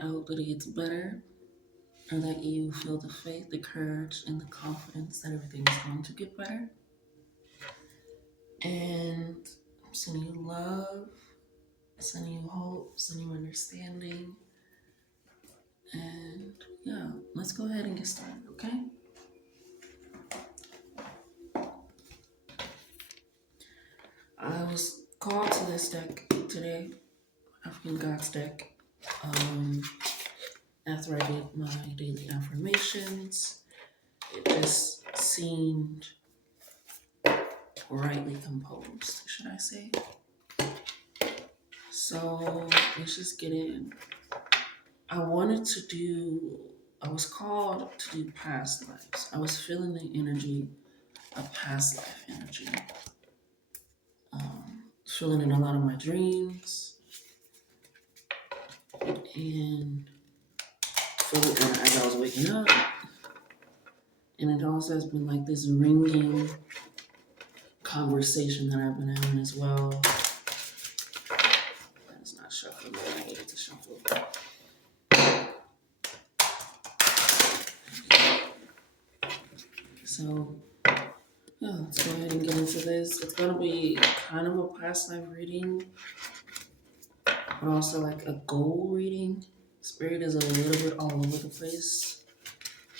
I hope that it gets better, or that you feel the faith, the courage, and the confidence that everything is going to get better. And I'm sending you love, sending you hope, sending you understanding. And yeah, let's go ahead and get started, okay? I was called to this deck today, African Gods deck, um, after I did my daily affirmations. It just seemed rightly composed, should I say. So let's just get in. I was called to do past lives. I was feeling the energy of past life energy. Feeling in a lot of my dreams and feeling it as I was waking up. And it also has been like this ringing conversation that I've been having as well. That's not shuffling the way I needed to shuffle. So yeah, let's go ahead and get into this. It's gonna be kind of a past life reading, but also like a goal reading. Spirit is a little bit all over the place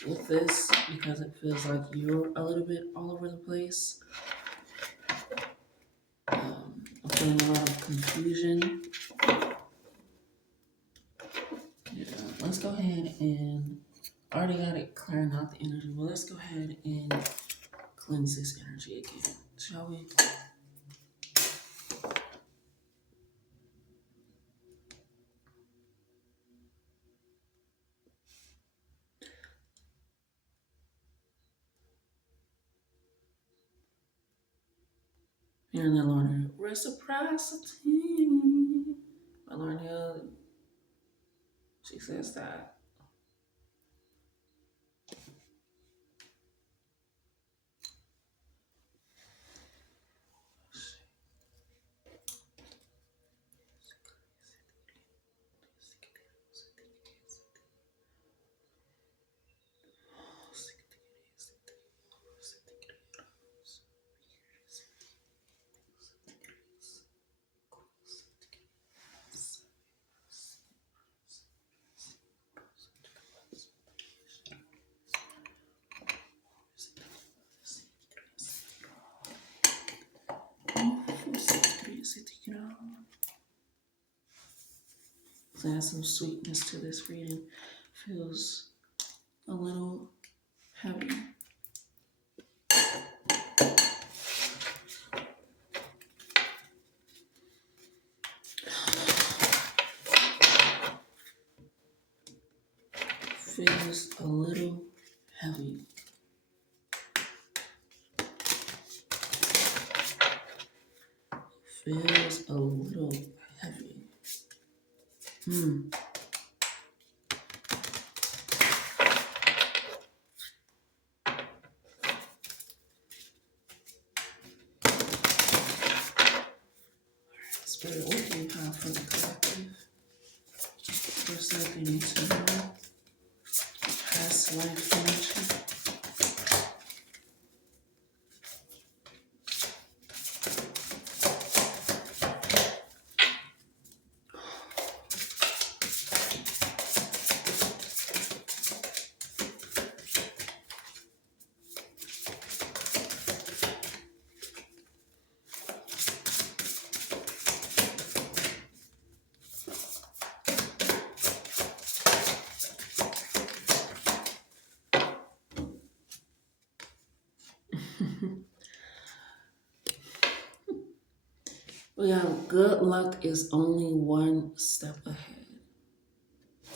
with this because it feels like you're a little bit all over the place. I'm feeling a lot of confusion. Yeah, let's go ahead and I already got it clearing out the energy. Well, let's go ahead and cleanse this energy again, shall we? Hearing the Lord, reciprocity. My Lord Hill, she says that so there's some sweetness to this reading. Feels a little heavy. Feels a little heavy. Feels a little heavy. Spirit, what do you have for the collective? First thing they need to know, past life energy. We have good luck is only one step ahead.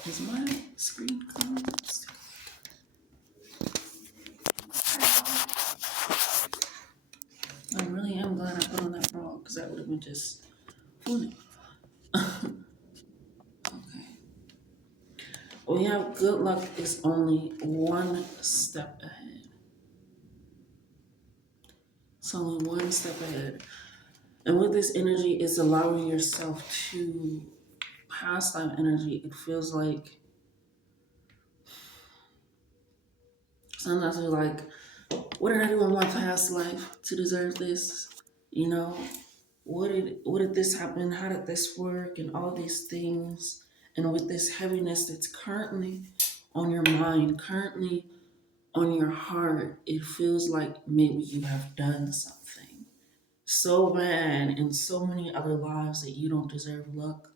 Is my screen coming? I really am glad I put on that bra because that would have been just funny. Okay. We have good luck is only one step ahead. It's only one step ahead. And with this energy, it's allowing yourself to past life energy, it feels like sometimes we're like, what did I do in my past life to deserve this? You know, what did this happen? How did this work? And all these things. And with this heaviness that's currently on your mind, currently on your heart, it feels like maybe you have done something so bad in so many other lives that you don't deserve luck,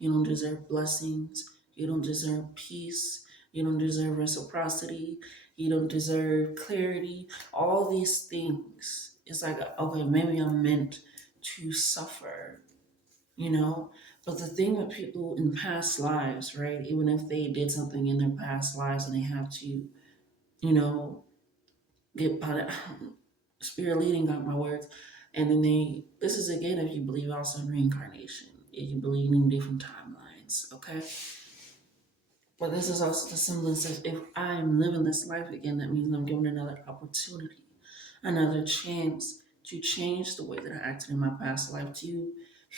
you don't deserve blessings, you don't deserve peace, you don't deserve reciprocity, you don't deserve clarity, all these things. It's like, okay, maybe I'm meant to suffer, you know? But the thing with people in past lives, right, even if they did something in their past lives and they have to, know, get spirit leading got my words. And then this is again if you believe also in reincarnation, if you believe in different timelines, okay? But this is also the semblance of if I'm living this life again, that means I'm given another opportunity, another chance to change the way that I acted in my past life, to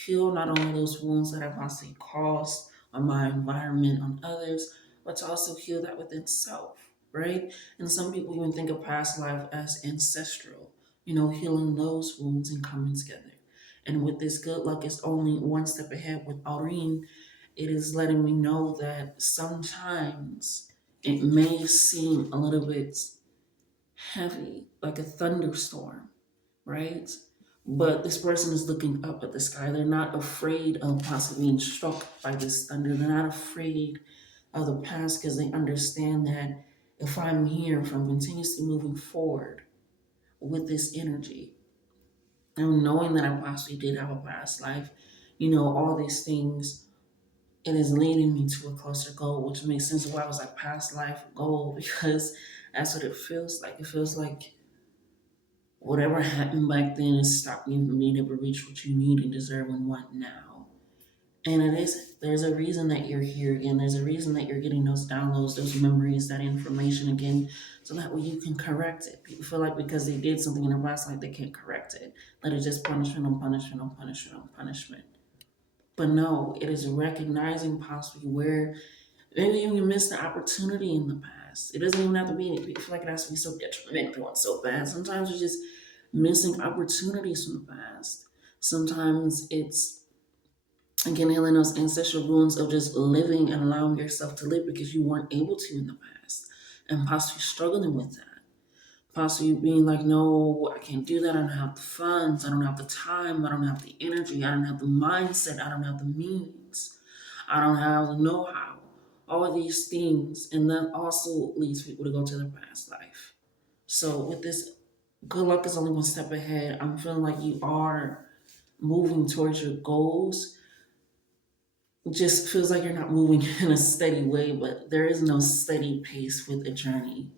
heal not only those wounds that I've possibly caused on my environment, on others, but to also heal that within self, right? And some people even think of past life as ancestral, healing those wounds and coming together. And with this good luck, it's only one step ahead with Aureen. It is letting me know that sometimes it may seem a little bit heavy, like a thunderstorm, right? But this person is looking up at the sky. They're not afraid of possibly being struck by this thunder. They're not afraid of the past because they understand that if I'm here, if I'm continuously moving forward with this energy, and knowing that I possibly did have a past life, all these things, it is leading me to a closer goal, which makes sense why I was like past life goal, because that's what it feels like. It feels like whatever happened back then is stopping you from being able to reach what you need and deserve and want now. And there's a reason that you're here again. There's a reason that you're getting those downloads, those memories, that information again, so that way you can correct it. People feel like because they did something in their past life, they can't correct it. That is just punishment on punishment on punishment on punishment. But no, it is recognizing possibly where maybe you missed the opportunity in the past. It doesn't even have to be, people feel like it has to be so detrimental and so bad. Sometimes it's just missing opportunities from the past. Sometimes it's, again, healing those ancestral wounds of just living and allowing yourself to live because you weren't able to in the past, and possibly struggling with that. Possibly being like, no, I can't do that. I don't have the funds. I don't have the time. I don't have the energy. I don't have the mindset. I don't have the means. I don't have the know how. All of these things. And that also leads people to go to their past life. So with this, good luck is only one step ahead. I'm feeling like you are moving towards your goals. It just feels like you're not moving in a steady way, but there is no steady pace with a journey.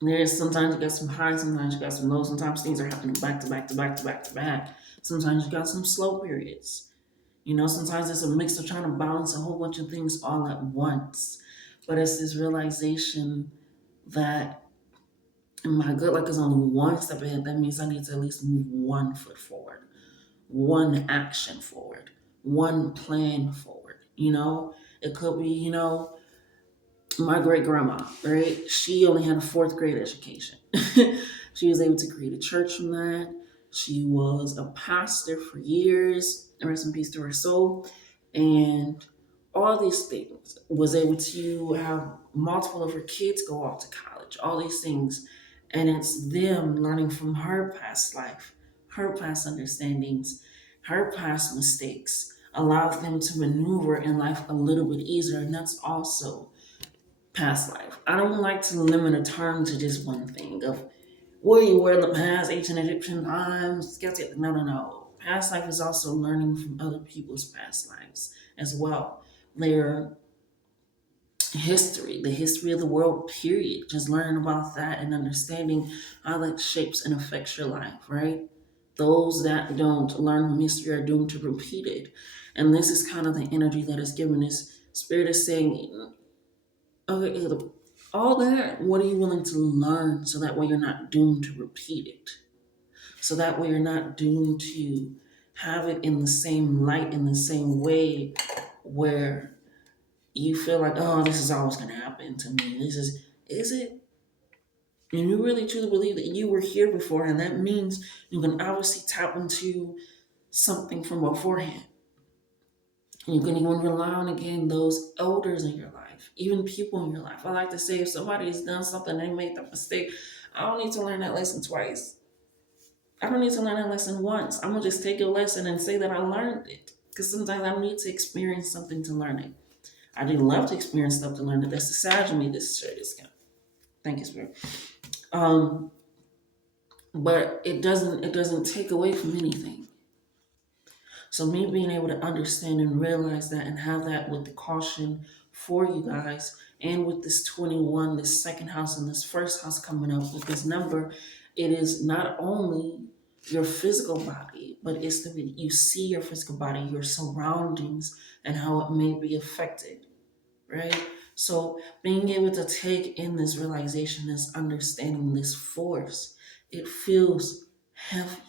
There is sometimes you got some highs, sometimes you got some lows, sometimes things are happening back to back to back to back to back. Sometimes you got some slow periods. Sometimes it's a mix of trying to balance a whole bunch of things all at once. But it's this realization that my good luck is only one step ahead. That means I need to at least move one foot forward, one action forward, one plan forward. It could be, my great grandma, right? She only had a fourth grade education. She was able to create a church from that. She was a pastor for years. Rest in peace to her soul. And all these things, was able to have multiple of her kids go off to college, all these things. And it's them learning from her past life, her past understandings, her past mistakes, allows them to maneuver in life a little bit easier. And that's also past life. I don't like to limit a term to just one thing of where you were in the past, ancient Egyptian times. No, no, no. Past life is also learning from other people's past lives as well. Their history, the history of the world, period. Just learning about that and understanding how that shapes and affects your life, right? Those that don't learn from history are doomed to repeat it. And this is kind of the energy that is given. This spirit is saying, okay, all that, what are you willing to learn so that way you're not doomed to repeat it? So that way you're not doomed to have it in the same light, in the same way where you feel like, oh, this is always going to happen to me. Is it? And you really truly believe that you were here before, and that means you can obviously tap into something from beforehand. And you can even rely on again those elders in your life, even people in your life. I like to say if somebody has done something and they made that mistake, I don't need to learn that lesson twice. I don't need to learn that lesson once. I'm gonna just take a lesson and say that I learned it. Because sometimes I need to experience something to learn it. I do love to experience stuff to learn it. That's the side of me this shirt is got. Thank you, Spirit. Um, but it doesn't take away from anything. So me being able to understand and realize that and have that with the caution for you guys and with this 21, this second house and this first house coming up with this number, it is not only your physical body, but it's the way you see your physical body, your surroundings, and how it may be affected, right? So being able to take in this realization, this understanding, this force, it feels heavy.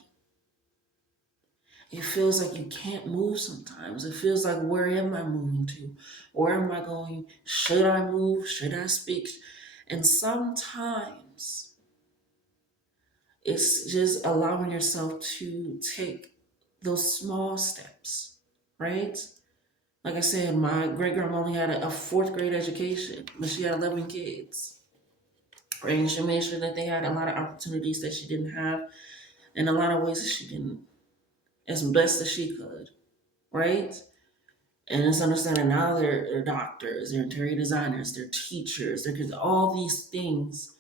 It feels like you can't move sometimes. It feels like, where am I moving to? Where am I going? Should I move? Should I speak? And sometimes it's just allowing yourself to take those small steps, right? Like I said, my great grandma only had a fourth grade education, but she had 11 kids, right? And she made sure that they had a lot of opportunities that she didn't have, and a lot of ways that she didn't, as best as she could, right? And it's understanding now they're doctors, they're interior designers, they're teachers, they're all these things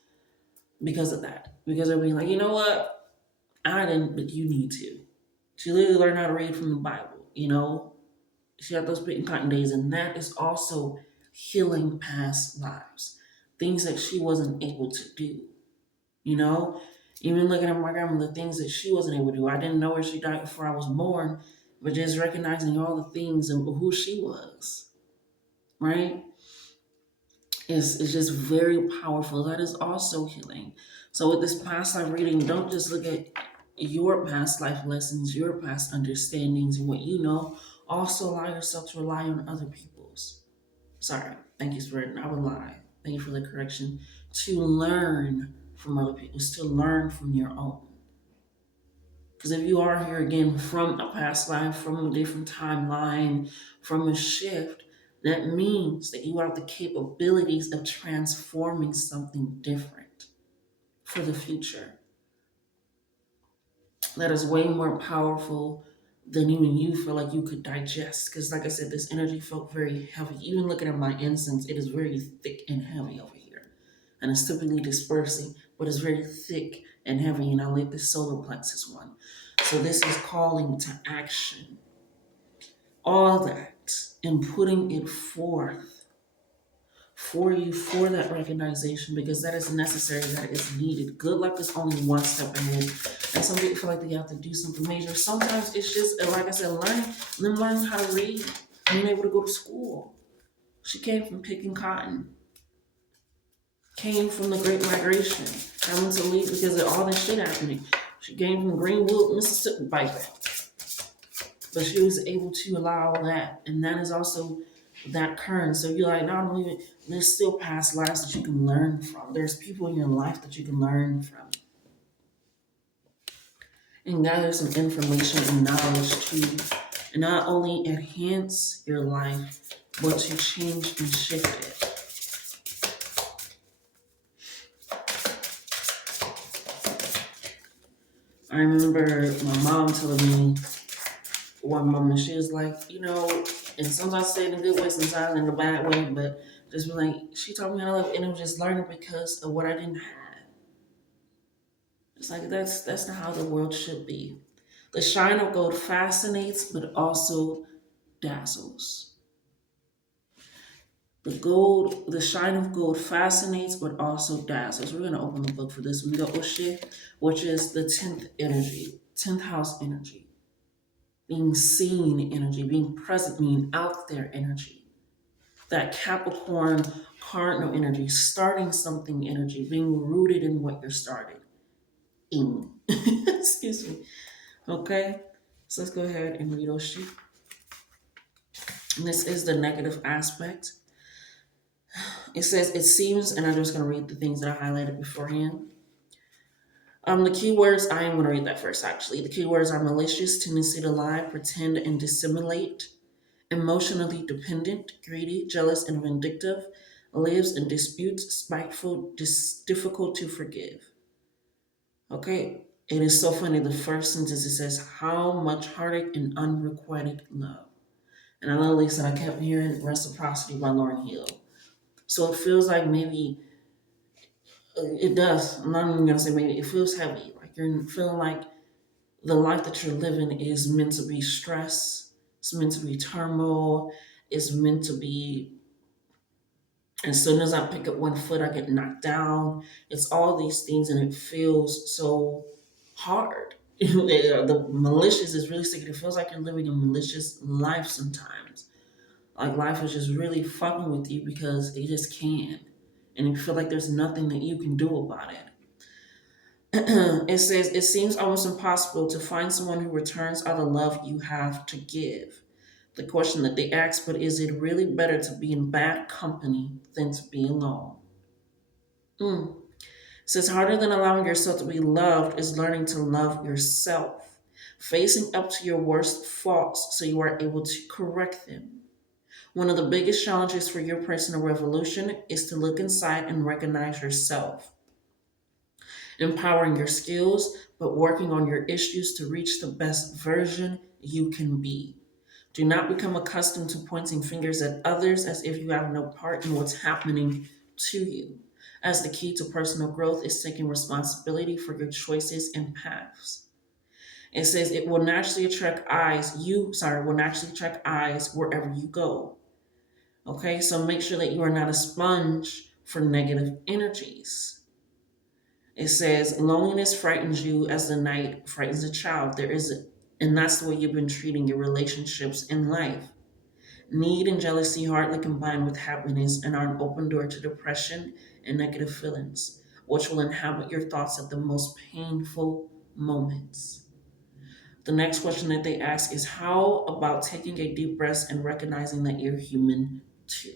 because of that. Because they're being like, you know what? I didn't, but you need to. She literally learned how to read from the Bible, you know? She had those spitting cotton days, and that is also healing past lives. Things that she wasn't able to do, you know? Even looking at my grandma, the things that she wasn't able to do. I didn't know her, she died before I was born, but just recognizing all the things and who she was, right? Is just very powerful. That is also healing. So with this past life reading, don't just look at your past life lessons, your past understandings, and what you know. Also allow yourself to rely on other people's. Sorry, thank you, Spirit. I would lie. Thank you for the correction. To learn from other people's, to learn from your own. Because if you are here again from a past life, from a different timeline, from a shift, that means that you have the capabilities of transforming something different for the future. That is way more powerful than even you feel like you could digest. Because, like I said, this energy felt very heavy. Even looking at my incense, it is very thick and heavy over here. And it's typically dispersing, but it's very thick and heavy. And I lit the solar plexus one. So this is calling to action. All that and putting it forth for you for that recognition because that is necessary, that is needed. Good luck is only one step ahead. And some people feel like they have to do something major. Sometimes it's just, like I said, learning how to read, being able to go to school. She came from picking cotton, came from the Great Migration, having to leave because of all this shit happening. She came from Greenwood, Mississippi, by that. But she was able to allow that, and that is also that current. So you're like, not only there's still past lives that you can learn from. There's people in your life that you can learn from, and gather some information and knowledge to not only enhance your life, but to change and shift it. I remember my mom telling me one moment, she was like, and sometimes I say it in a good way, sometimes in a bad way, but just be like, she taught me how to live, and it was just learning because of what I didn't have. It's like that's not how the world should be. The shine of gold fascinates, but also dazzles. The shine of gold fascinates, but also dazzles. We're gonna open the book for this one. We go Oshe, which is the 10th energy, 10th house energy. Being seen energy, being present, being out there energy. That Capricorn cardinal energy, starting something energy, being rooted in what you're starting in. Excuse me. Okay, so let's go ahead and read Oshi. And this is the negative aspect. It says, it seems, and I'm just going to read the things that I highlighted beforehand. The keywords, I am going to read that first actually. The keywords are malicious, tendency to lie, pretend, and dissimulate, emotionally dependent, greedy, jealous, and vindictive, lives in disputes, spiteful, difficult to forgive. Okay, it is so funny. The first sentence it says, how much heartache and unrequited love. And I literally said I kept hearing Reciprocity by Lauryn Hill. So it feels like maybe it does. I'm not even gonna say maybe it feels heavy. Like you're feeling like the life that you're living is meant to be stress. It's meant to be turmoil. It's meant to be. As soon as I pick up one foot, I get knocked down. It's all these things, and it feels so hard. The malicious is really sick. It feels like you're living a malicious life sometimes. Like life is just really fucking with you because it just can. And you feel like there's nothing that you can do about it. It says, it seems almost impossible to find someone who returns all the love you have to give. The question that they ask, but is it really better to be in bad company than to be alone? Mm. It says, harder than allowing yourself to be loved is learning to love yourself, facing up to your worst faults so you are able to correct them. One of the biggest challenges for your personal revolution is to look inside and recognize yourself, empowering your skills, but working on your issues to reach the best version you can be. Do not become accustomed to pointing fingers at others as if you have no part in what's happening to you, as the key to personal growth is taking responsibility for your choices and paths. It says it will naturally attract will naturally attract eyes wherever you go. Okay, so make sure that you are not a sponge for negative energies. It says loneliness frightens you as the night frightens a child. And that's the way you've been treating your relationships in life. Need and jealousy hardly combine with happiness and are an open door to depression and negative feelings, which will inhabit your thoughts at the most painful moments. The next question that they ask is, how about taking a deep breath and recognizing that you're human too?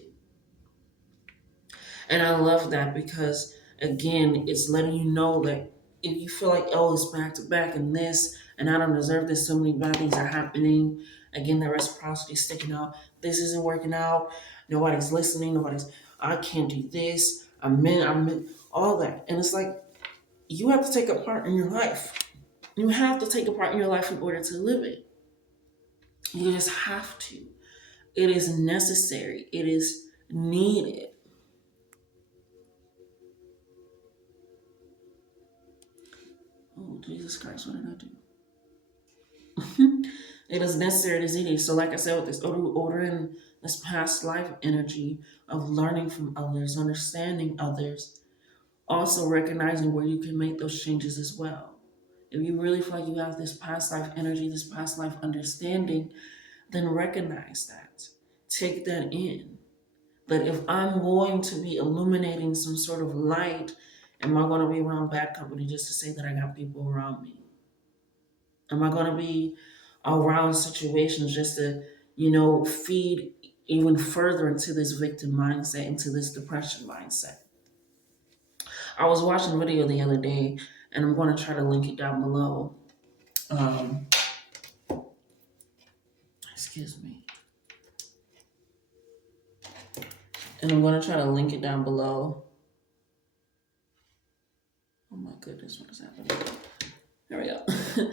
And I love that because, again, it's letting you know that if you feel like, oh, it's back to back and this, and I don't deserve this, so many bad things are happening. Again, the reciprocity is sticking out. This isn't working out. Nobody's listening. I can't do this. I'm in, all that. And it's like, you have to take a part in your life. You have to take a part in your life in order to live it. You just have to. It is necessary. It is needed. Oh, Jesus Christ, what did I do? It is necessary, it is needed. So, like I said, with this order and this past life energy of learning from others, understanding others, also recognizing where you can make those changes as well. If you really feel like you have this past life energy, this past life understanding, then recognize that. Take that in. That if I'm going to be illuminating some sort of light, am I going to be around bad company just to say that I got people around me? Am I going to be around situations just to, feed even further into this victim mindset, into this depression mindset? I was watching a video the other day, and I'm going to try to link it down below. Um, excuse me. And I'm going to try to link it down below. Oh my goodness, what is happening? There we go.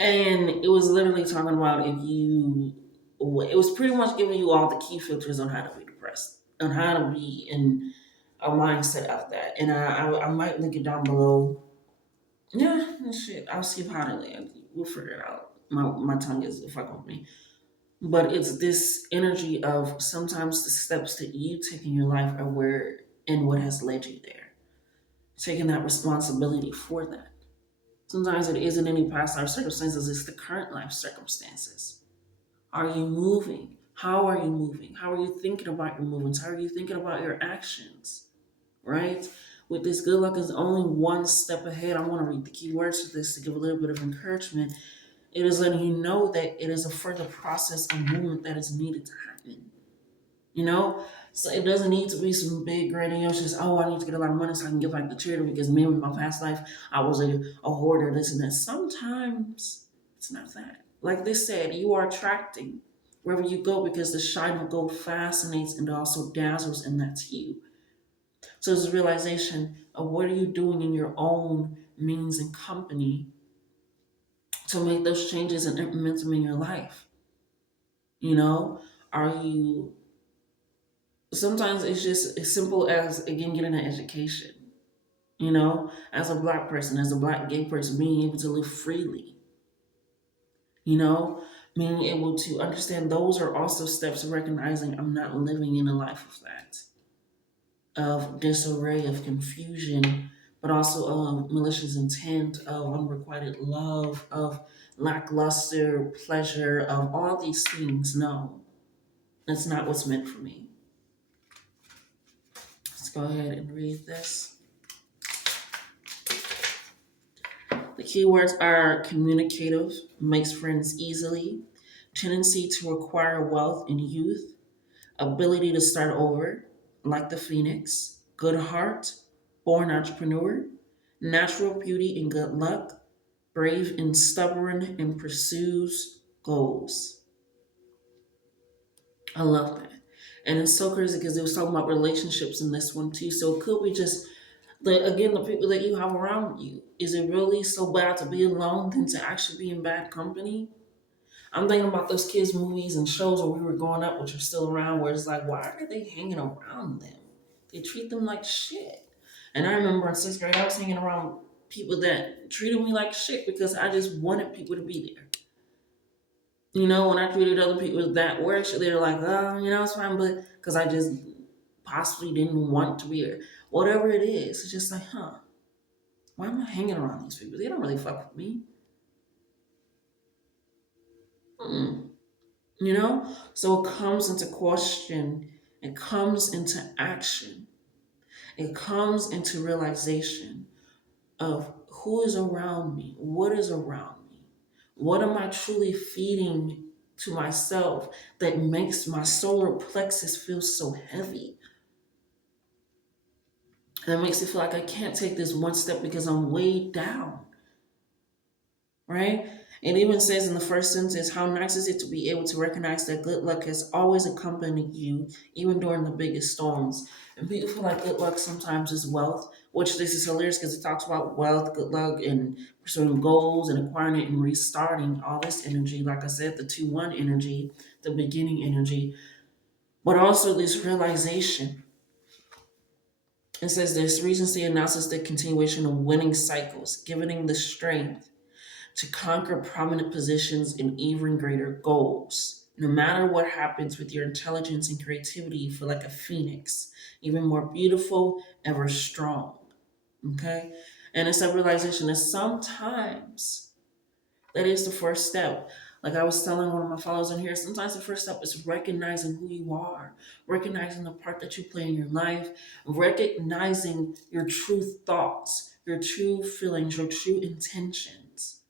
And it was literally talking about it was pretty much giving you all the key filters on how to be depressed, on how to be in a mindset of that. And I might link it down below. Yeah, shit. I'll see how to land. We'll figure it out. My tongue is fucking with me. But it's this energy of sometimes the steps that you take in your life are where and what has led you there. Taking that responsibility for that. Sometimes it isn't any past life circumstances, it's the current life circumstances. Are you moving? How are you moving? How are you thinking about your movements? How are you thinking about your actions? Right? With this, good luck is only one step ahead. I want to read the key words for this to give a little bit of encouragement. It is letting you know that it is a further process and movement that is needed to you know? So it doesn't need to be some big grandiose, just, oh, I need to get a lot of money so I can give back to charity because maybe in my past life I was a hoarder, this and that. Sometimes it's not that. Like they said, you are attracting wherever you go because the shine of gold fascinates and also dazzles, and that's you. So it's a realization of what are you doing in your own means and company to make those changes and implement them in your life. You know, are you sometimes it's just as simple as again getting an education, you know, as a black person, as a black gay person, being able to live freely, you know, being able to understand those are also steps of recognizing I'm not living in a life of that, of disarray, of confusion, but also of malicious intent, of unrequited love, of lackluster pleasure, of all these things. No, that's not what's meant for me. Let's go ahead and read this. The keywords are communicative, makes friends easily, tendency to acquire wealth in youth, ability to start over, like the phoenix, good heart, born entrepreneur, natural beauty and good luck, brave and stubborn and pursues goals. I love that. And it's so crazy because it was talking about relationships in this one too. So it could be just the people that you have around you. Is it really so bad to be alone than to actually be in bad company? I'm thinking about those kids' movies and shows where we were growing up, which are still around, where it's like, why are they hanging around them? They treat them like shit. And I remember in sixth grade, I was hanging around people that treated me like shit because I just wanted people to be there. You know, when I treated other people that were actually, they're like, oh, you know, it's fine, but because I just possibly didn't want to be there. Whatever it is, it's just like, huh, why am I hanging around these people? They don't really fuck with me. Mm. You know? So it comes into question, it comes into action, it comes into realization of who is around me, what is around me, what am I truly feeding to myself that makes my solar plexus feel so heavy? That makes it feel like I can't take this one step because I'm weighed down, right? It even says in the first sentence, how nice is it to be able to recognize that good luck has always accompanied you, even during the biggest storms. And people feel like good luck sometimes is wealth, which this is hilarious because it talks about wealth, good luck, and pursuing goals and acquiring it and restarting all this energy. Like I said, the 2-1 energy, the beginning energy, but also this realization. It says this recency announces the continuation of winning cycles, giving the strength to conquer prominent positions in even greater goals. No matter what happens with your intelligence and creativity, you feel like a phoenix, even more beautiful, ever strong. Okay? And it's a realization that sometimes that is the first step. Like I was telling one of my followers in here, sometimes the first step is recognizing who you are, recognizing the part that you play in your life, recognizing your true thoughts, your true feelings, your true intentions.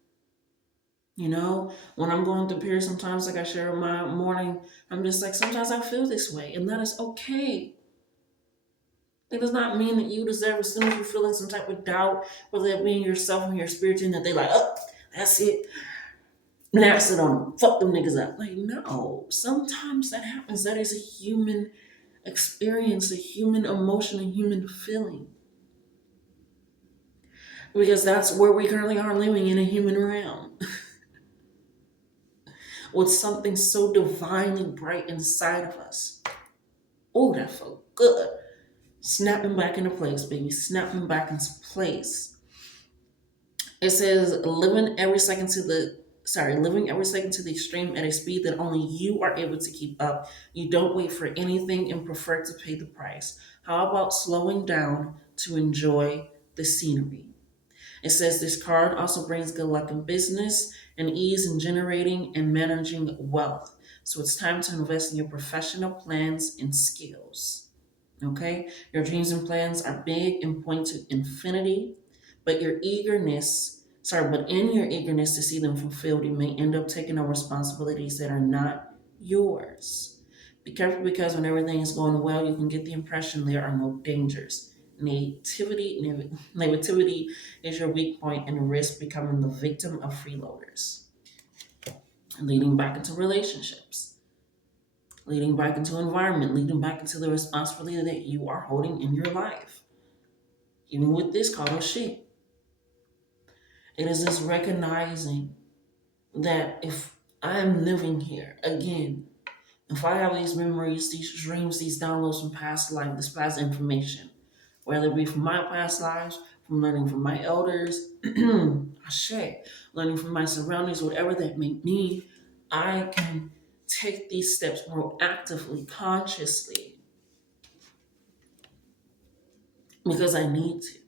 You know, when I'm going through periods, sometimes, like I share in my morning, I'm just like, sometimes I feel this way, and that is okay. It does not mean that you deserve, as soon as you're feeling some type of doubt, whether it be in yourself and your spirit, and that they like, oh, that's it. Blast it on them. Fuck them niggas up. Like, no. Sometimes that happens. That is a human experience, a human emotion, a human feeling. Because that's where we currently are living in a human realm. With something so divinely bright inside of us. Oh, that felt good. Snapping back into place, baby. Snapping back into place. It says living every second to the extreme at a speed that only you are able to keep up. You don't wait for anything and prefer to pay the price. How about slowing down to enjoy the scenery? It says this card also brings good luck in business and ease in generating and managing wealth. So it's time to invest in your professional plans and skills. Okay? Your dreams and plans are big and point to infinity, but but in your eagerness to see them fulfilled, you may end up taking on responsibilities that are not yours. Be careful because when everything is going well, you can get the impression there are no dangers. Negativity is your weak point and risk becoming the victim of freeloaders, leading back into relationships, leading back into environment, leading back into the responsibility that you are holding in your life. Even with this card of shit, it is this recognizing that if I'm living here again, if I have these memories, these dreams, these downloads from past life, this past information, whether it be from my past lives, from learning from my elders, shit, learning from my surroundings, whatever that may mean, I can take these steps proactively, consciously, because I need to,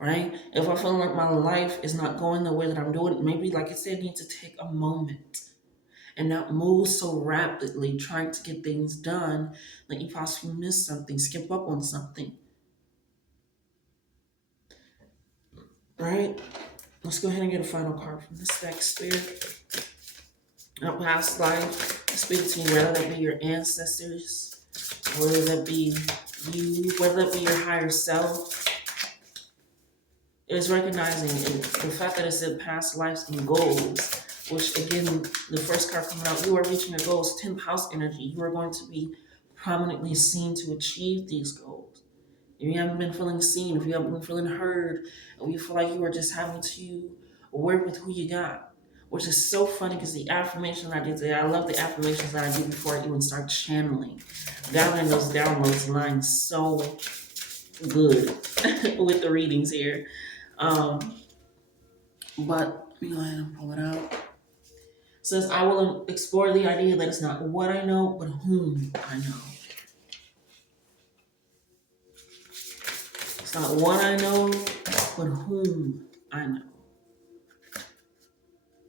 right? If I feel like my life is not going the way that I'm doing, maybe, like I said, I need to take a moment and not move so rapidly trying to get things done that you possibly miss something, skip up on something, right? Let's go ahead and get a final card from this deck, Spirit. Our past life, speak to you, whether that be your ancestors, whether that be you, whether that be your higher self. It is recognizing the fact that it said past lives and goals, which again, the first card coming out, you are reaching your goals, 10th house energy. You are going to be prominently seen to achieve these goals. If you haven't been feeling seen, if you haven't been feeling heard, or you feel like you are just having to work with who you got, which is so funny because the affirmation I did today, I love the affirmations that I do before I even start channeling. Gathering those downloads align so good with the readings here. But let me go ahead and pull it out. It says, I will explore the idea that it's not what I know, but whom I know. It's not what I know, but whom I know.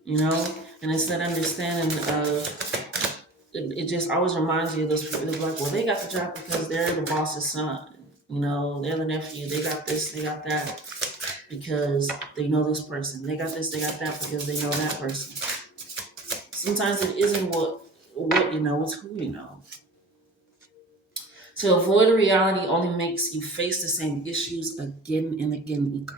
You know? And it's that understanding of, it just always reminds you of those people that are like, well, they got the job because they're the boss's son. You know, they're the nephew. They got this, they got that because they know this person. They got this, they got that because they know that person. Sometimes it isn't what you know, it's who you know. To avoid a reality only makes you face the same issues again and again, Ika.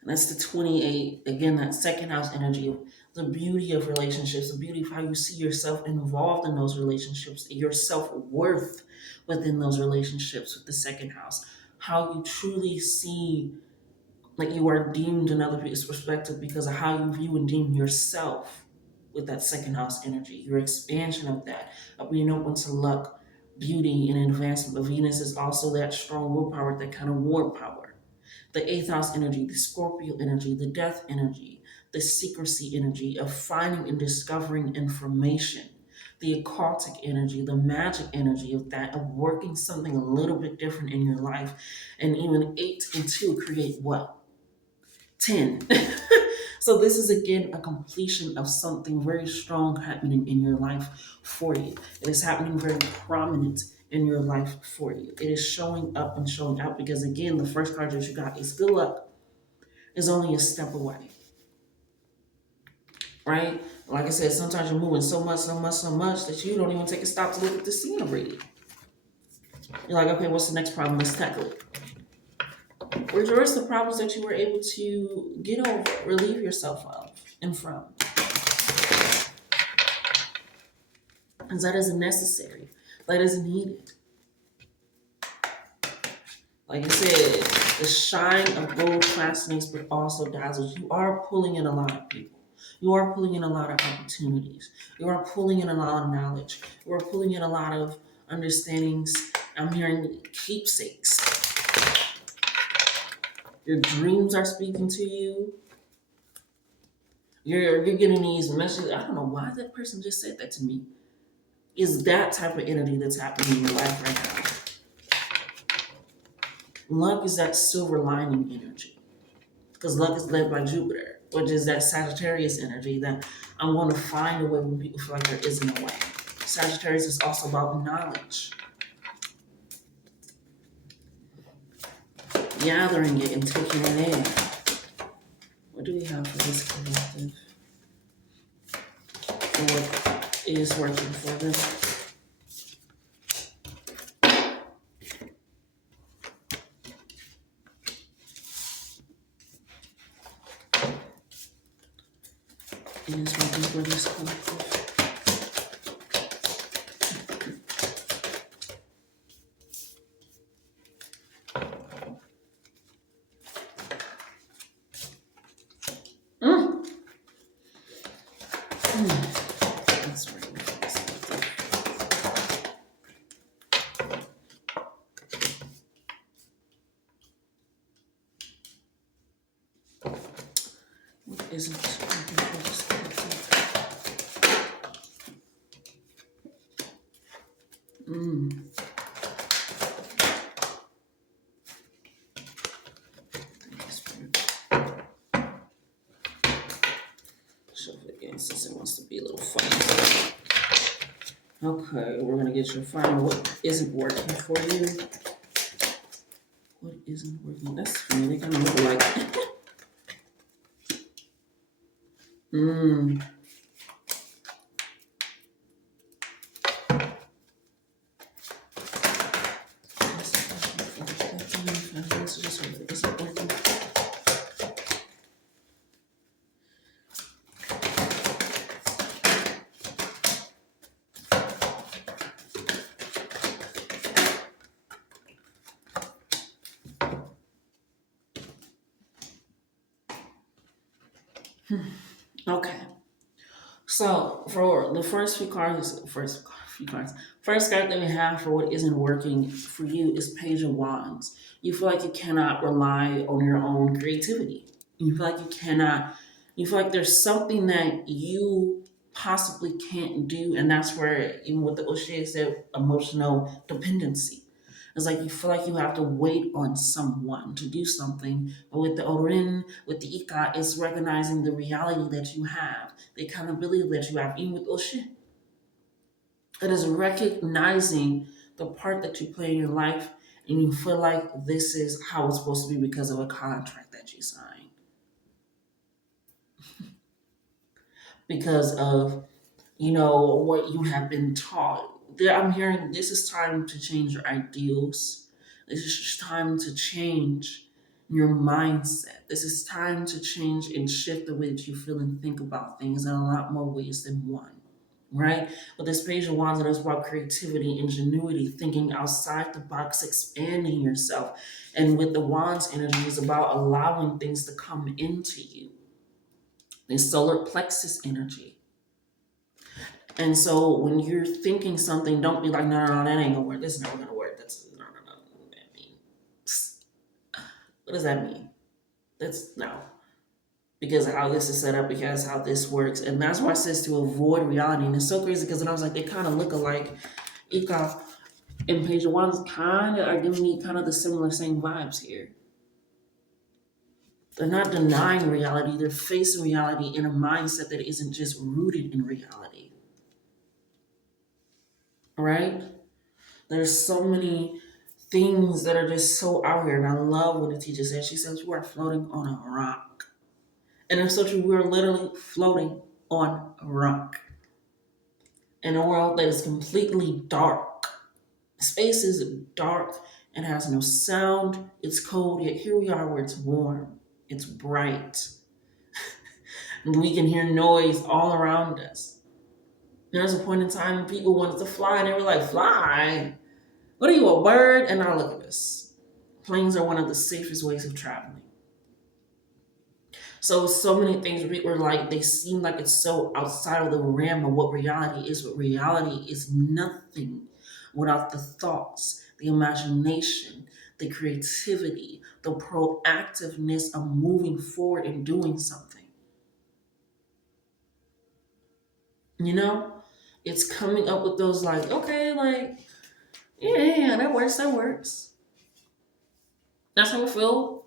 And that's the 28. Again, that second house energy of the beauty of relationships, the beauty of how you see yourself involved in those relationships, your self-worth within those relationships with the second house. How you truly see like you are deemed in other people's perspective because of how you view and deem yourself with that second house energy, your expansion of that, of being open to luck, beauty, and advancement. But Venus is also that strong willpower, that kind of war power. The 8th house energy, the Scorpio energy, the death energy, the secrecy energy of finding and discovering information, the occultic energy, the magic energy of that, of working something a little bit different in your life. And even 8 and 2 create what? 10. So this is again a completion of something very strong happening in your life for you. It is happening very prominent in your life for you. It is showing up and showing out because again, the first card that you got is good luck is only a step away. Right? Like I said, sometimes you're moving so much that you don't even take a stop to look at the scenery. You're like, okay, what's the next problem? Let's tackle it. Reverse the problems that you were able to get over, relieve yourself of and from. Because that isn't necessary. That is needed. Like I said, the shine of gold fascinates but also dazzles. You are pulling in a lot of people. You are pulling in a lot of opportunities. You are pulling in a lot of knowledge. You are pulling in a lot of understandings. I'm hearing keepsakes. Your dreams are speaking to you. You're getting these messages. I don't know why that person just said that to me. Is that type of energy that's happening in your life right now. Luck is that silver lining energy. Because luck is led by Jupiter, which is that Sagittarius energy that I'm going to find a way when people feel like there isn't a way. Sagittarius is also about knowledge. Gathering it and taking it in. What do we have for this collective? for what is working for them. Is working for this collective. Mm. That's working for this collective. What isn't working for this collective? Shove it again since it wants to be a little funny. Okay, we're gonna get your final. What isn't working for you? What isn't working? That's funny. They kind of look like. Okay. So for the first card that we have for what isn't working for you is Page of Wands. You feel like you cannot rely on your own creativity. You feel like you cannot. You feel like there's something that you possibly can't do, and that's where even with the O'Shea said emotional dependency. It's like you feel like you have to wait on someone to do something. But with the Orin, with the Ika, it's recognizing the reality that you have, the accountability that you have, even with Oshin. It is recognizing the part that you play in your life and you feel like this is how it's supposed to be because of a contract that you signed. Because of, what you have been taught. I'm hearing this is time to change your ideals. This is time to change your mindset. This is time to change and shift the way that you feel and think about things in a lot more ways than one. Right? With this page of wands, it is about creativity, ingenuity, thinking outside the box, expanding yourself. And with the wands energy, it's about allowing things to come into you. The solar plexus energy. And so when you're thinking something, don't be like, no, no, no, that ain't gonna work. This is never gonna work. That's no, no, no. What does that mean? What does that mean? That's no. Because how this is set up, because how this works. And that's why it says to avoid reality. And it's so crazy because then I was like, they kind of look alike. Ika and Page of Wands kind of are giving me kind of the similar same vibes here. They're not denying reality, they're facing reality in a mindset that isn't just rooted in reality. Right? There's so many things that are just so out here. And I love what the teacher said. She says, you are floating on a rock. And it's so true. We're literally floating on a rock in a world that is completely dark. Space is dark and has no sound. It's cold, yet here we are where it's warm. It's bright. And we can hear noise all around us. There's a point in time when people wanted to fly and they were like, fly? What are you, a bird? And now look at this. Planes are one of the safest ways of traveling. So many things were like, they seem like it's so outside of the realm of what reality is, but reality is nothing without the thoughts, the imagination, the creativity, the proactiveness of moving forward and doing something. It's coming up with those like, okay, like, yeah, that works, that works. That's how we feel.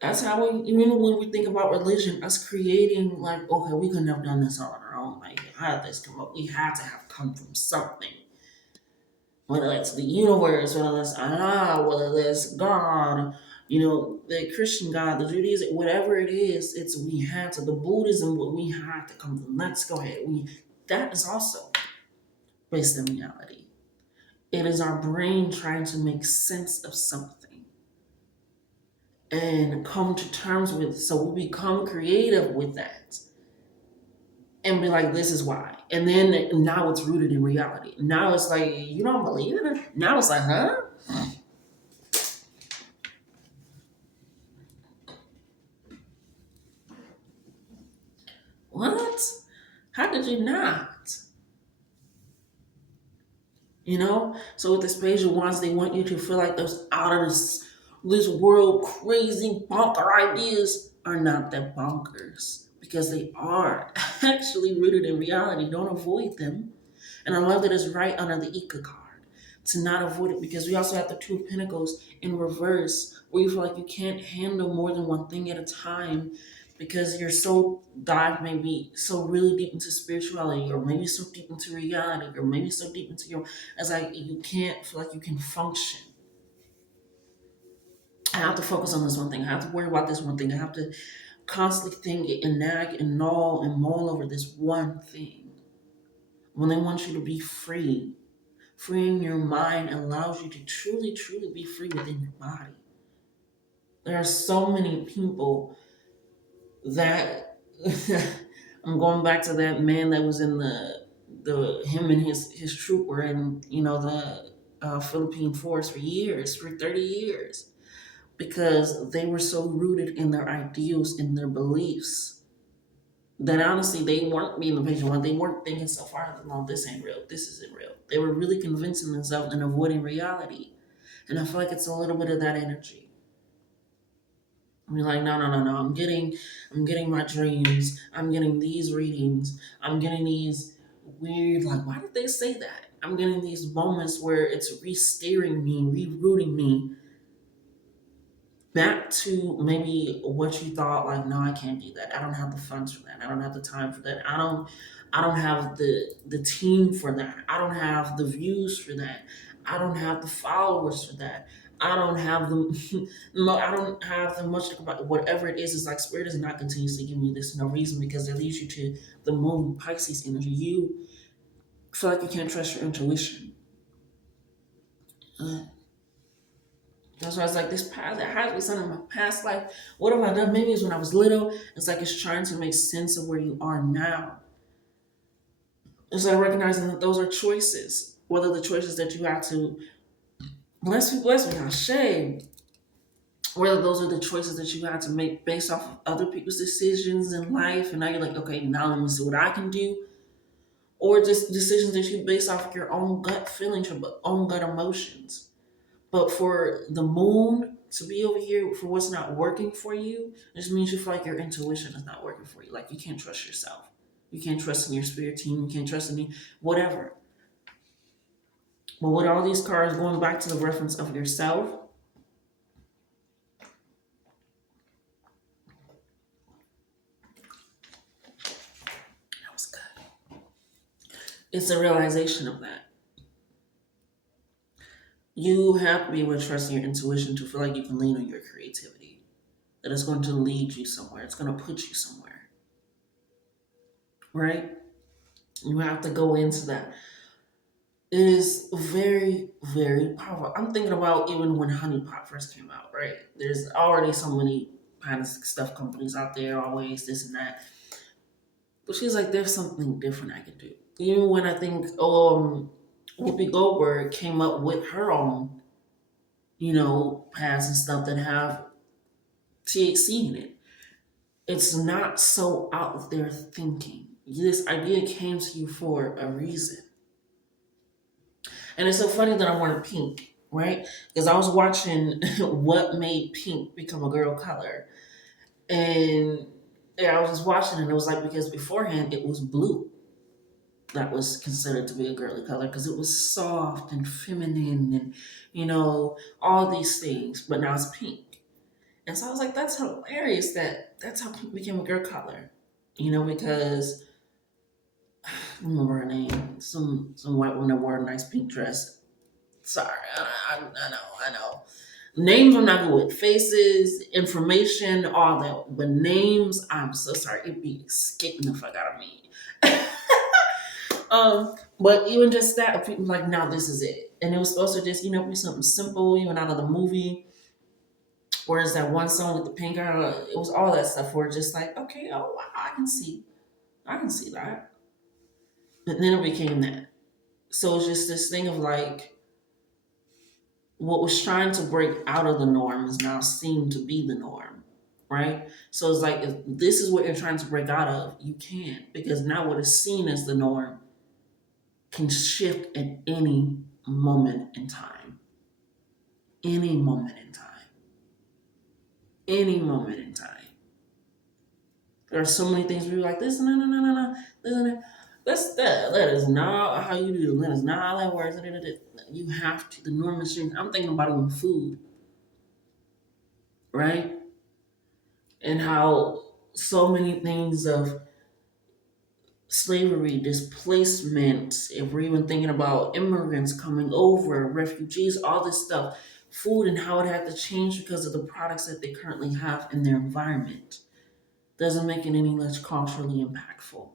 That's how even when we think about religion, us creating like, okay, we couldn't have done this on our own. Like, how did this come up? We had to have come from something. Whether it's the universe, whether it's Allah, whether it's God, The Christian God, the Judaism, whatever it is, it's we had to, the Buddhism, what we had to come to. Let's go ahead. That is also based in reality. It is our brain trying to make sense of something and come to terms with it. So we become creative with that and be like, this is why. And then now it's rooted in reality. Now it's like, you don't believe in it? Now it's like, huh? What? How did you not? So with the spatial ones, they want you to feel like those out of this world crazy bonker ideas are not that bonkers, because they are actually rooted in reality. Don't avoid them. And I love that it's right under the Ika card to not avoid it, because we also have the Two of Pentacles in reverse, where you feel like you can't handle more than one thing at a time, because you're so dived, maybe so really deep into spirituality, or maybe so deep into reality, or maybe so deep into your, as like you can't feel like you can function. I have to focus on this one thing. I have to worry about this one thing. I have to constantly think and nag and gnaw and mull over this one thing. When they want you to be free, freeing your mind allows you to truly, truly be free within your body. There are so many people that I'm going back to that man that was in the him and his troop were in the Philippine forest for years, for 30 years, because they were so rooted in their ideals, in their beliefs, that honestly they weren't being the patient one. They weren't thinking so far, no, this ain't real, this isn't real. They were really convincing themselves and avoiding reality. And I feel like it's a little bit of that energy. I'm like, no, no, no, no. I'm getting my dreams. I'm getting these readings. I'm getting these weird, like, why did they say that? I'm getting these moments where it's re-steering me, rerouting me back to maybe what you thought, like, no, I can't do that. I don't have the funds for that. I don't have the time for that. I don't have the team for that. I don't have the views for that. I don't have the followers for that. I don't have the no, I don't have the much about whatever it is. It's like spirit is not continuously giving you this no reason, because it leads you to the moon Pisces energy. You feel like you can't trust your intuition. Uh, that's why it's like this past, that has to be something in my past life. What have I done? Maybe it's when I was little. It's like it's trying to make sense of where you are now. It's like recognizing that those are choices. Whether the choices that you have to bless me, not shame. Whether those are the choices that you have to make based off of other people's decisions in life, and now you're like, okay, now let me see what I can do, or just decisions that you base off of your own gut feelings, your own gut emotions. But for the moon to be over here for what's not working for you, it just means you feel like your intuition is not working for you. Like you can't trust yourself. You can't trust in your spirit team. You can't trust in whatever. But with all these cards going back to the reference of yourself, that was good. It's a realization of that. You have to be able to trust in your intuition to feel like you can lean on your creativity. That it's going to lead you somewhere. It's going to put you somewhere. Right? You have to go into that. It is very, very powerful. I'm thinking about even when Honey Pot first came out, right? There's already so many kind of stuff companies out there, always this and that. But she's like, there's something different I can do. Even when I think Whoopi Goldberg came up with her own, pads and stuff that have THC in it. It's not so out there thinking. This idea came to you for a reason. And it's so funny that I wanted pink, right? Because I was watching what made pink become a girl color. And yeah, I was just watching and it was like because beforehand it was blue that was considered to be a girly color because it was soft and feminine and all these things, but now it's pink. And so I was like, that's hilarious that that's how pink became a girl color. Because I don't remember her name. Some white woman that wore a nice pink dress. Sorry, I know. Names I'm not good with. Faces, information, all that. But names, I'm so sorry. It'd be skipping the fuck out of me. But even just that, people like, now this is it. And it was supposed to just, be something simple, even out of the movie. Whereas that one song with the pink girl, it was all that stuff where just like, okay, oh wow, I can see that. But then it became that. So it's just this thing of like what was trying to break out of the norm is now seen to be the norm, right? So it's like if this is what you're trying to break out of, you can't because now what is seen as the norm can shift at any moment in time. Any moment in time. Any moment in time. There are so many things where you're like, this, no, no, no, no, no, this, no. That is not how you do. That is not how that works. You have to. The norm is changing. I'm thinking about it with food, right? And how so many things of slavery, displacement, if we're even thinking about immigrants coming over, refugees, all this stuff, food and how it had to change because of the products that they currently have in their environment doesn't make it any less culturally impactful.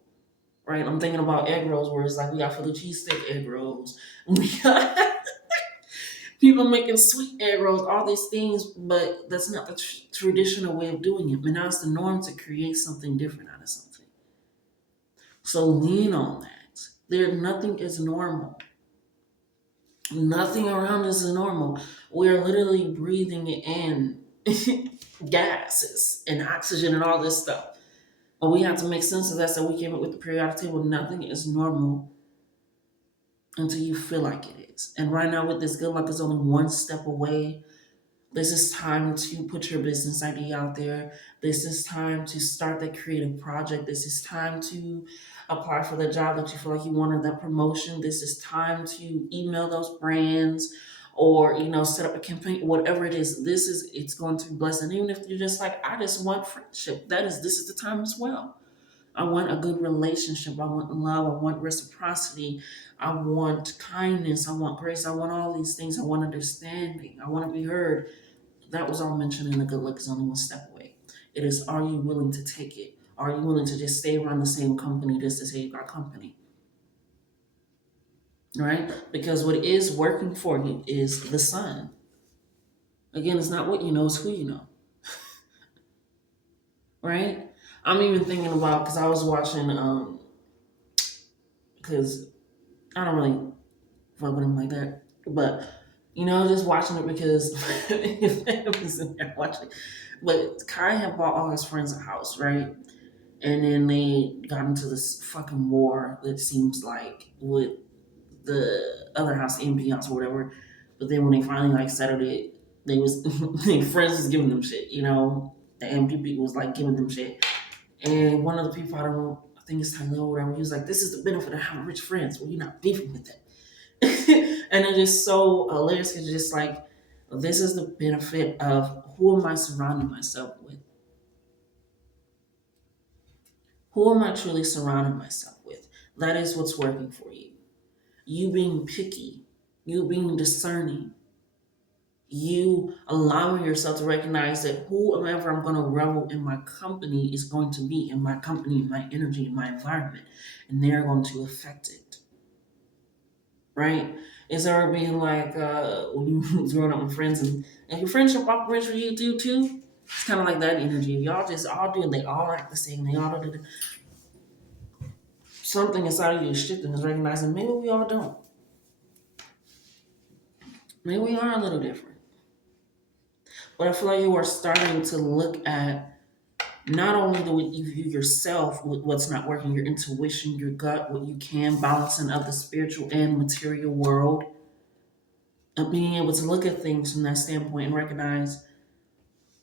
Right? I'm thinking about egg rolls where it's like we got Philly cheesesteak egg rolls. We got people making sweet egg rolls, all these things, but that's not the traditional way of doing it. But now it's the norm to create something different out of something. So lean on that. Nothing is normal. Nothing around us is normal. We're literally breathing in gases and oxygen and all this stuff. But we have to make sense of that. So we came up with the periodic table. Nothing is normal until you feel like it is. And right now, with this good luck is only one step away. This is time to put your business idea out there. This is time to start that creative project. This is time to apply for the job that you feel like you want or that promotion. This is time to email those brands or set up a campaign, whatever it is. It's going to be blessed. And even if you're just like, I just want friendship, this is the time as well. I want a good relationship. I want love. I want reciprocity. I want kindness. I want grace. I want all these things. I want understanding. I want to be heard. That was all mentioned in the good luck is only one step away. It is, are you willing to take it? Are you willing to just stay around the same company just to say you got company? Right? Because what is working for you is the sun. Again, it's not what you know, it's who you know. Right? I'm even thinking about, because I was watching, because I don't really fuck with him like that. But just watching it because I was in there watching. But Kai had bought all his friends a house, right? And then they got into this fucking war that seems like with the other house, MP house or whatever. But then when they finally settled it, they was their friends was giving them shit, The MP people was giving them shit. And one of the people, I don't know, I think it's Tyler or whatever, he was like, this is the benefit of having rich friends. Well, you're not beefing with them. And it's just so hilarious. It's just like, this is the benefit of who am I surrounding myself with? Who am I truly surrounding myself with? That is what's working for you. You being picky, you being discerning, you allowing yourself to recognize that whoever I'm going to revel in my company is going to be in my company, my energy, my environment, and they're going to affect it. Right? Is there being like when you was growing up with friends and your friendship operates for you too? It's kind of like that energy. If y'all just all do it, they all act the same. They all do something inside of you is shifting, is recognizing maybe we all don't. Maybe we are a little different. But I feel like you are starting to look at not only the way you view yourself, what's not working, your intuition, your gut, what you can balance in of the spiritual and material world, of being able to look at things from that standpoint and recognize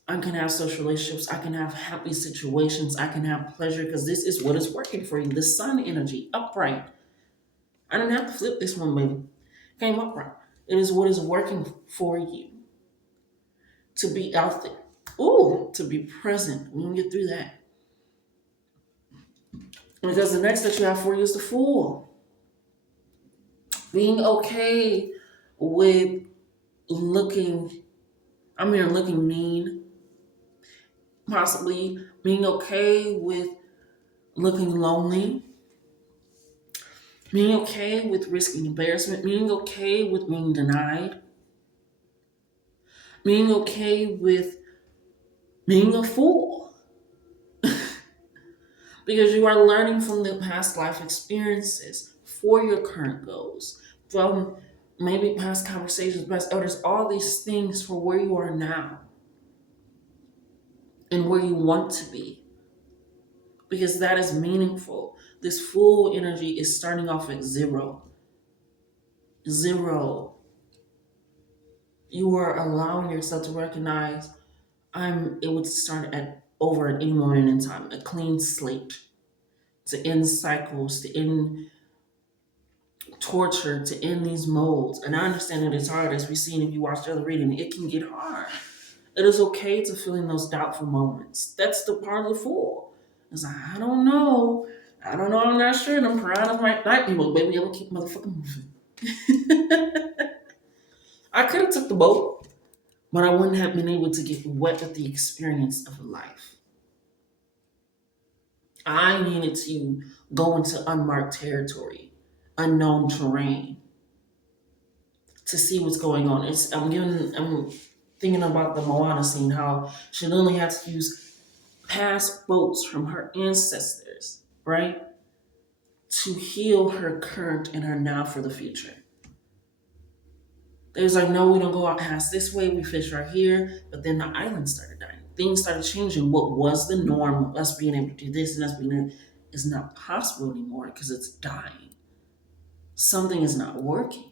I can have social relationships, I can have happy situations, I can have pleasure because this is what is working for you. The sun energy, upright. I didn't have to flip this one, baby. Came upright. It is what is working for you. To be out there. Ooh, to be present. We can get through that. Because the next that you have for you is the Fool. Being okay with looking I'm here looking mean, possibly being okay with looking lonely, being okay with risking embarrassment, being okay with being denied, being okay with being a fool because you are learning from the past life experiences for your current goals, from maybe past conversations, past others, all these things for where you are now and where you want to be because that is meaningful. This full energy is starting off at zero. Zero. You are allowing yourself to recognize I'm able to start at over at any moment in time, a clean slate to end cycles, to end torture, to end these molds. And I understand that it's hard, as we've seen if you watch the other reading, it can get hard. It is okay to feel in those doubtful moments. That's the part of the fool. It's like, I don't know. I don't know, I'm not sure. And I'm proud of my night people. Baby, I'm gonna keep motherfucking moving. I could have took the boat, but I wouldn't have been able to get wet with the experience of life. I needed to go into unmarked territory, unknown terrain, to see what's going on. I'm thinking about the Moana scene, how she literally had to use past boats from her ancestors, right? To heal her current and her now for the future. They was like, no, we don't go out past this way, we fish right here. But then the island started dying. Things started changing. What was the norm of us being able to do this and us being able is not possible anymore because it's dying. Something is not working.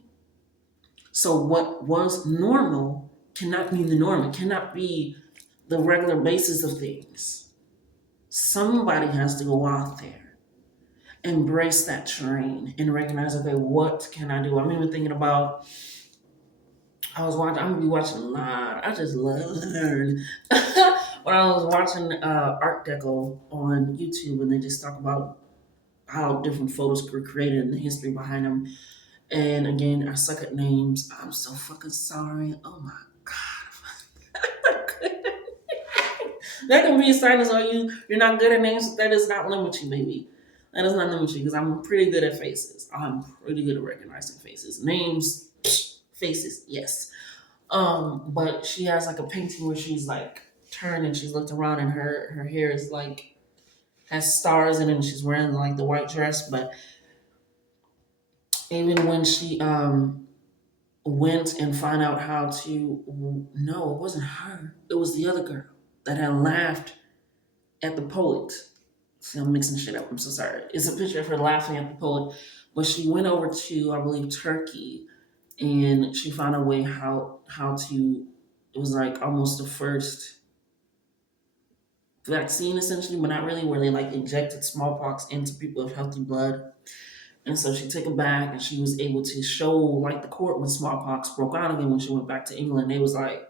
So what was normal cannot be the norm. It cannot be the regular basis of things. Somebody has to go out there, embrace that terrain, and recognize, okay, what can I do? I'm even thinking about I'm gonna be watching a lot. I just love learn. When I was watching Art Deco on YouTube, and they just talk about how different photos were created and the history behind them. And again, I suck at names. I'm so fucking sorry. Oh my god. That can be a sign as all you're not good at names. That does not limit you, baby. That does not limit you because I'm pretty good at faces. I'm pretty good at recognizing faces. Names, faces, yes. But she has like a painting where she's like turned and she's looked around and her hair is like has stars in it and she's wearing like the white dress. But even when she went and found out how to no, it wasn't her. It was the other girl that had laughed at the poet. See, I'm mixing shit up. I'm so sorry. It's a picture of her laughing at the poet. But she went over to, I believe, Turkey, and she found a way how to. It was like almost the first vaccine, essentially, but not really, where they like injected smallpox into people with healthy blood. And so she took it back, and she was able to show like the court when smallpox broke out again when she went back to England. They was like,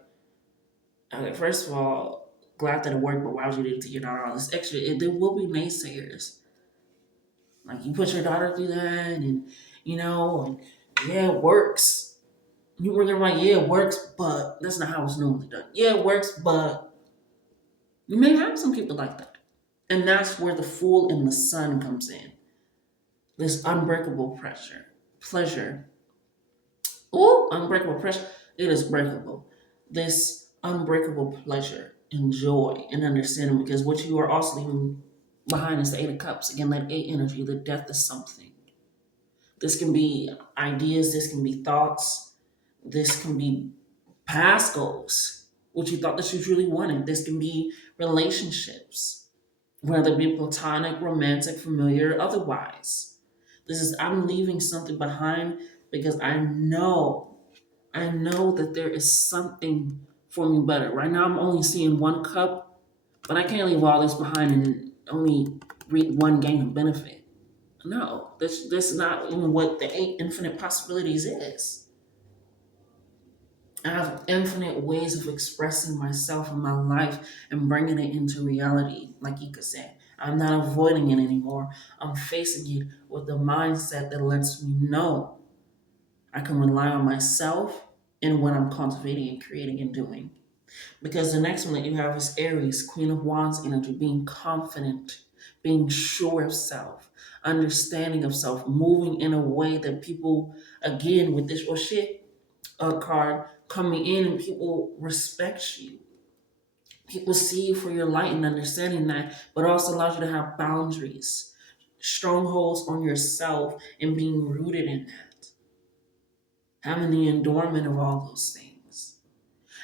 okay, first of all, glad that it worked, but why would you do it to your daughter all this extra? There will be naysayers. Like you put your daughter through that, and and yeah, it works. You were like, yeah, it works, but that's not how it's normally done. Yeah, it works, but you may have some people like that, and that's where the fool in the sun comes in. This unbreakable pleasure. Oh, unbreakable pressure. It is breakable. This unbreakable pleasure and joy and understanding, because what you are also leaving behind is the Eight of Cups. Again, that eight energy, the death is something. This can be ideas, this can be thoughts, this can be past goals, what you thought that you truly wanted. This can be relationships, whether it be platonic, romantic, familiar, or otherwise. This is, I'm leaving something behind because I know that there is something for me better. Right now, I'm only seeing one cup, but I can't leave all this behind and only reap one gain of benefit. No, this is not even what the eight infinite possibilities is. I have infinite ways of expressing myself in my life and bringing it into reality, like Ika said. I'm not avoiding it anymore. I'm facing it with the mindset that lets me know I can rely on myself and what I'm cultivating and creating and doing. Because the next one that you have is Aries, Queen of Wands energy, being confident, being sure of self, understanding of self, moving in a way that people, again, with this or shit card coming in, and people respect you. People see you for your light and understanding that, but also allows you to have boundaries, strongholds on yourself, and being rooted in that, having the endowment of all those things,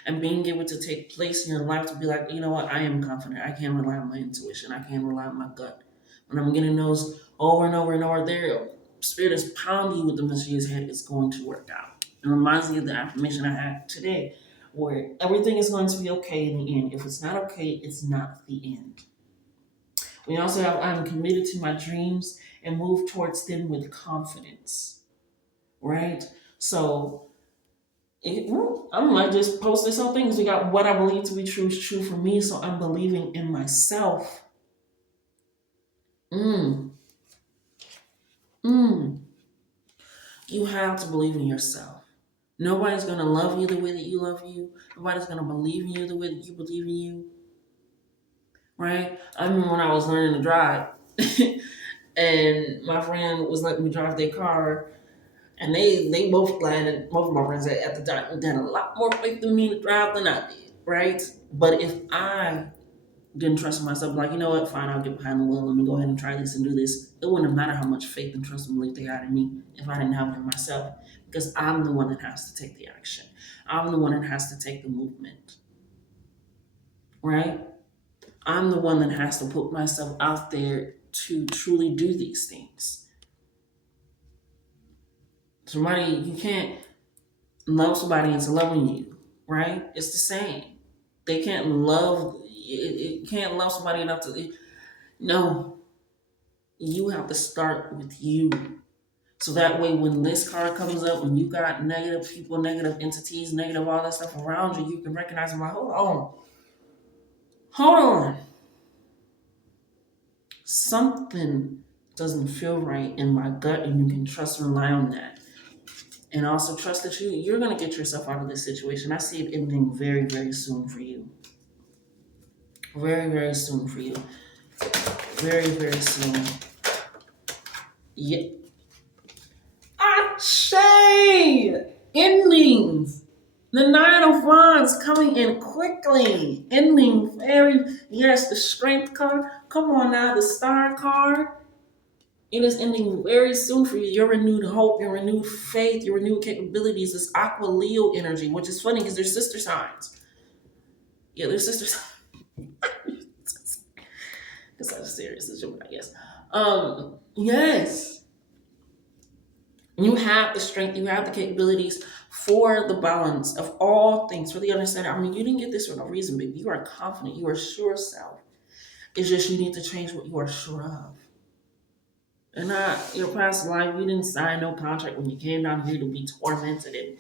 and being able to take place in your life to be like, you know what, I am confident. I can rely on my intuition. I can rely on my gut. When I'm getting those over and over and over, there, Spirit is pounding you with the message's head. It's going to work out. It reminds me of the affirmation I had today, where everything is going to be okay in the end. If it's not okay, it's not the end. We also have, I'm committed to my dreams and move towards them with confidence, right? So I'm like, just post this whole thing because we got what I believe to be true is true for me. So I'm believing in myself. Mm, mm. You have to believe in yourself. Nobody's going to love you the way that you love you. Nobody's going to believe in you the way that you believe in you, right? I remember when I was learning to drive and my friend was letting me drive their car. And they both glad, and both of my friends at the time had a lot more faith in me to drive than I did, right? But if I didn't trust in myself, like, you know what, fine, I'll get behind the wheel, let me go ahead and try this and do this. It wouldn't have mattered how much faith and trust and belief they had in me if I didn't have it in myself. Because I'm the one that has to take the action. I'm the one that has to take the movement, right? I'm the one that has to put myself out there to truly do these things. Somebody, you can't love somebody into loving you, right? It's the same. They can't love, it can't love somebody enough to, no, you have to start with you. So that way, when this card comes up, when you got negative people, negative entities, negative all that stuff around you, you can recognize them like, hold on. Something doesn't feel right in my gut, and you can trust and rely on that. And also trust that you're going to get yourself out of this situation. I see it ending very, very soon for you. Very, very soon for you. Very, very soon. Yeah. Ashay! Endings. The Nine of Wands coming in quickly. Ending very, yes, the Strength card. Come on now, the Star card. It is ending very soon for you. Your renewed hope, your renewed faith, your renewed capabilities. This Aqua Leo energy, which is funny because they're sister signs. Yeah, they're sister signs. It's not a serious situation, I guess. Yes. You have the strength, you have the capabilities for the balance of all things, for the understanding. I mean, you didn't get this for no reason, baby. You are confident, you are sure of self. It's just you need to change what you are sure of. And not your past life, you didn't sign no contract when you came down here to be tormented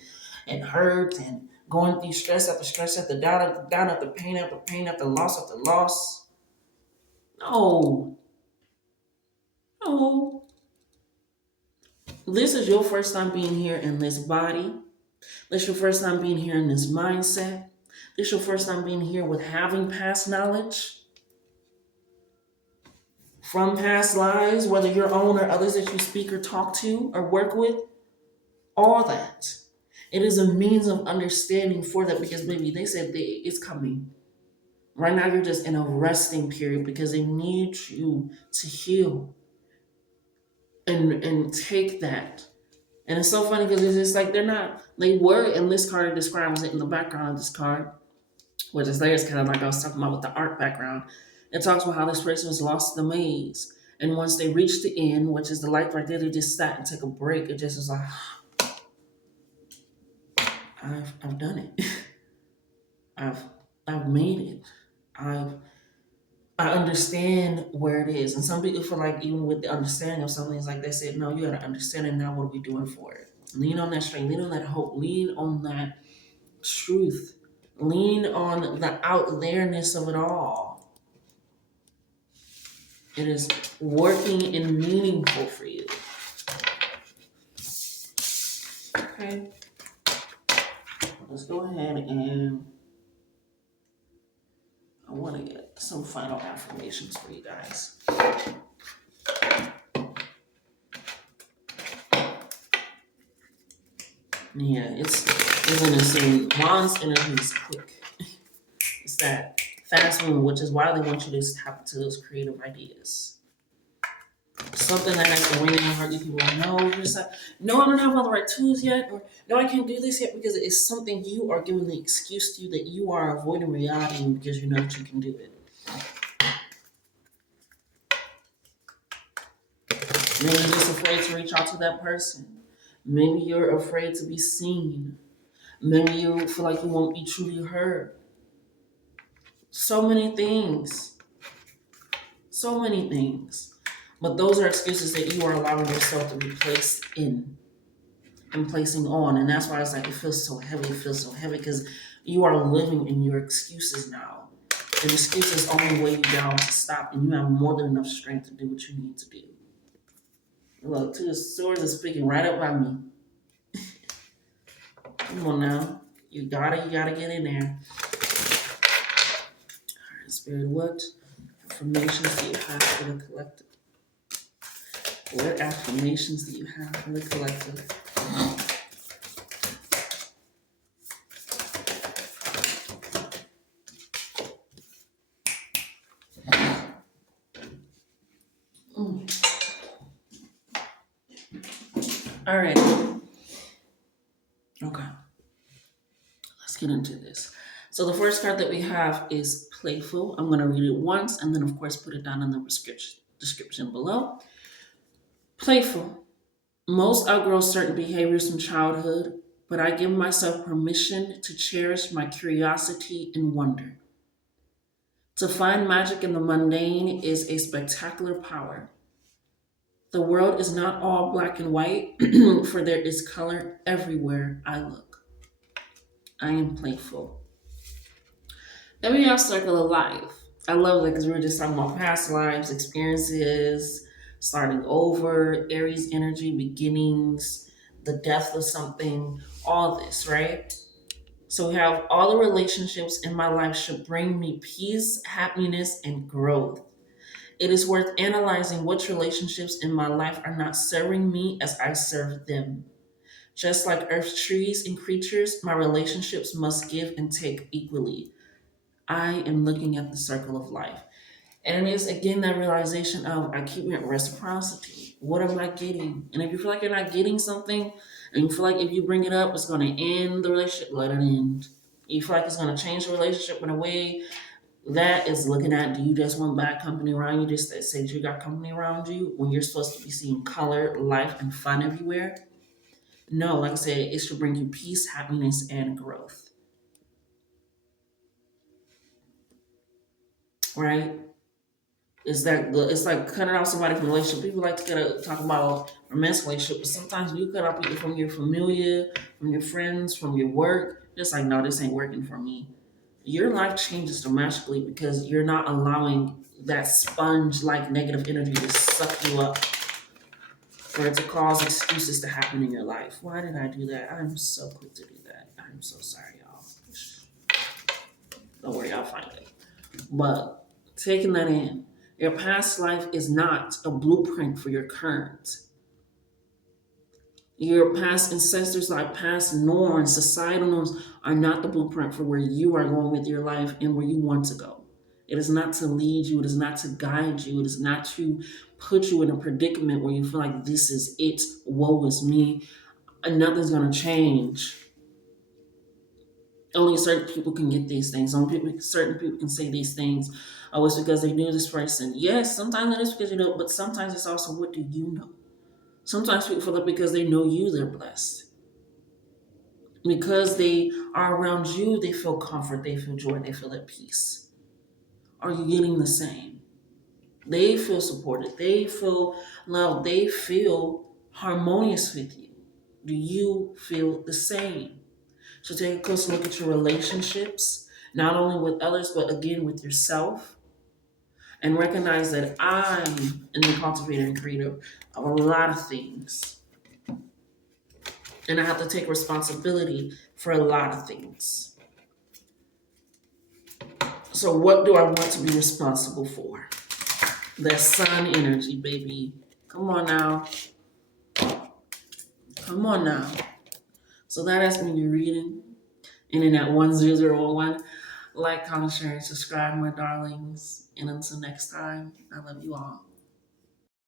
and hurt and going through stress after down after pain after pain after loss after loss. No. No. This is your first time being here in this body. This is your first time being here in this mindset. This is your first time being here with having past knowledge from past lives, whether your own or others that you speak or talk to or work with. All that. It is a means of understanding for that because, baby, they said it's coming. Right now, you're just in a resting period because they need you to heal and take that. And it's so funny because it's just like they were in this card, it describes it in the background of this card, which is there. It's kind of like I was talking about with the art background. It talks about how this person was lost in the maze. And once they reached the end, which is the light right there, they just sat and took a break. It just was like, I've done it. I've made it. I understand where it is. And some people feel like even with the understanding of something, it's like they said, no, you gotta understand it now. What are we doing for it? Lean on that strength, lean on that hope, lean on that truth, lean on the out there-ness of it all. It is working and meaningful for you. Okay. Let's go ahead and I want to get some final affirmations for you guys. Yeah, isn't it saying Wands energy is quick. It's that fast moving, which is why they want you to tap into those creative ideas. Something that like the ring in your heart, you people are like, no, you're just like, no, I don't have all the right tools yet, or no, I can't do this yet because it's something you are giving the excuse to you that you are avoiding reality because you know that you can do it. Maybe you're just afraid to reach out to that person. Maybe you're afraid to be seen. Maybe you feel like you won't be truly heard. So many things. So many things. But those are excuses that you are allowing yourself to be placed in and placing on. And that's why it's like it feels so heavy. It feels so heavy because you are living in your excuses now. And excuses only weigh you down to stop, and you have more than enough strength to do what you need to do. Look, Two of Swords is speaking right up by me. Come on now. You gotta get in there. All right, Spirit, what affirmations do you have for the collective? What affirmations do you have for the collective? All right. Okay. Let's get into this. So the first card that we have is playful. I'm going to read it once and then, of course, put it down in the description below. Playful. Most outgrow certain behaviors from childhood, but I give myself permission to cherish my curiosity and wonder. To find magic in the mundane is a spectacular power. The world is not all black and white, for there is color everywhere I look. I am playful. Then we have circle of life. I love that because we were just talking about past lives, experiences, starting over, Aries energy, beginnings, the death of something, all this, right? So we have all the relationships in my life should bring me peace, happiness, and growth. It is worth analyzing which relationships in my life are not serving me as I serve them. Just like Earth's trees and creatures, my relationships must give and take equally. I am looking at the circle of life. And it is again that realization of I keep at reciprocity. What am I getting? And if you feel like you're not getting something, and you feel like if you bring it up, it's going to end the relationship, let it end. You feel like it's going to change the relationship in a way that is looking at do you just want bad company around you? Just that says you got company around you when you're supposed to be seeing color, life, and fun everywhere. No, like I said, it should bring you peace, happiness, and growth. Right? Is that good? It's like cutting off somebody from a relationship. People like to talk about romantic relationship, but sometimes you cut off people from your familiar, from your friends, from your work. Just like, no, this ain't working for me. Your life changes dramatically because you're not allowing that sponge like negative energy to suck you up for it to cause excuses to happen in your life. Why did I do that? I'm so quick to do that. I'm so sorry, y'all. Don't worry, I'll find it. But taking that in, your past life is not a blueprint for your current. Your past ancestors, like past norms, societal norms, are not the blueprint for where you are going with your life and where you want to go. It is not to lead you, it is not to guide you, it is not to put you in a predicament where you feel like this is it, woe is me, and nothing's going to change. Only certain people can get these things. Certain people can say these things. Oh, it's because they knew this person. Yes, sometimes it is because you know, but sometimes it's also what do you know? Sometimes people feel that because they know you, they're blessed. Because they are around you, they feel comfort, they feel joy, they feel at peace. Are you getting the same? They feel supported, they feel loved, they feel harmonious with you. Do you feel the same? So take a closer look at your relationships, not only with others, but again with yourself. And recognize that I'm in the cultivator and creator of a lot of things. And I have to take responsibility for a lot of things. So what do I want to be responsible for? That sun energy, baby. Come on now. Come on now. So that has been your reading. And then at 10011, like, comment, share, and subscribe, my darlings. And until next time, I love you all.